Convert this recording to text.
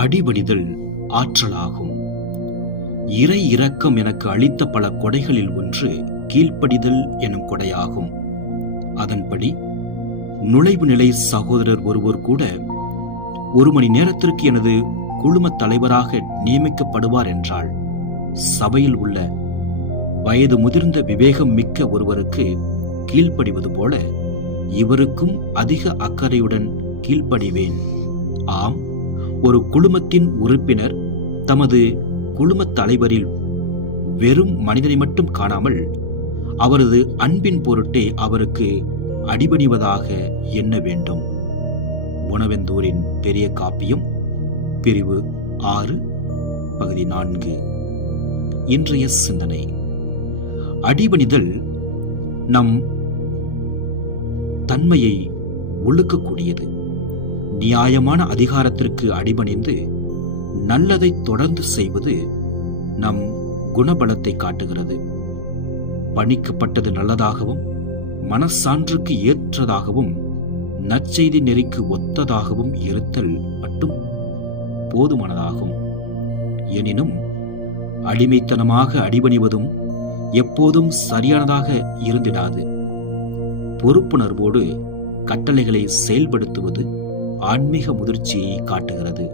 அடிபணிதல் ஆற்றலாகும். இறை இரக்கம் எனக்கு அளித்த பல கொடைகளில் ஒன்று கீழ்ப்படிதல் எனும் கொடையாகும். அதன்படி நுழைவு நிலை சகோதரர் ஒருவர் கூட 1 மணி நேரத்திற்கு எனது குழும தலைவராக நியமிக்கப்படுவார் என்றால், சபையில் உள்ள வயது முதிர்ந்த விவேகம் மிக்க ஒருவருக்கு கீழ்ப்படிவது போல இவருக்கும் அதிக அக்கறையுடன் கீழ்ப்படிவேன். ஆம், ஒரு குழுமத்தின் உறுப்பினர் தமது குழும தலைவரில் வெறும் மனிதனை மட்டும் காணாமல் அவரது அன்பின் பொருட்டே அவருக்கு அடிபணிவதாக எண்ண வேண்டும். புனவெந்தூரின் பெரிய காப்பியம், பிரிவு 6, பகுதி 4. இன்றைய சிந்தனை: அடிபணிதல் நம் தன்மையை ஒழுக்கக்கூடியது. நியாயமான அதிகாரத்திற்கு அடிபணிந்து நல்லதை தொடர்ந்து செய்வது நம் குணபலத்தை காட்டுகிறது. பணிக்கப்பட்டது நல்லதாகவும் மனசான்றுக்கு ஏற்றதாகவும் நற்செய்தி நெறிக்கு ஒத்ததாகவும் இருத்தல் மட்டும் போதுமானதாகும். எனினும் அடிமைத்தனமாக அடிபணிவதும் எப்போதும் சரியானதாக இருந்திடாது. பொறுப்புணர்வோடு கட்டளைகளை செயல்படுத்துவது ஆன்மீக முதிர்ச்சியை காட்டுகிறது.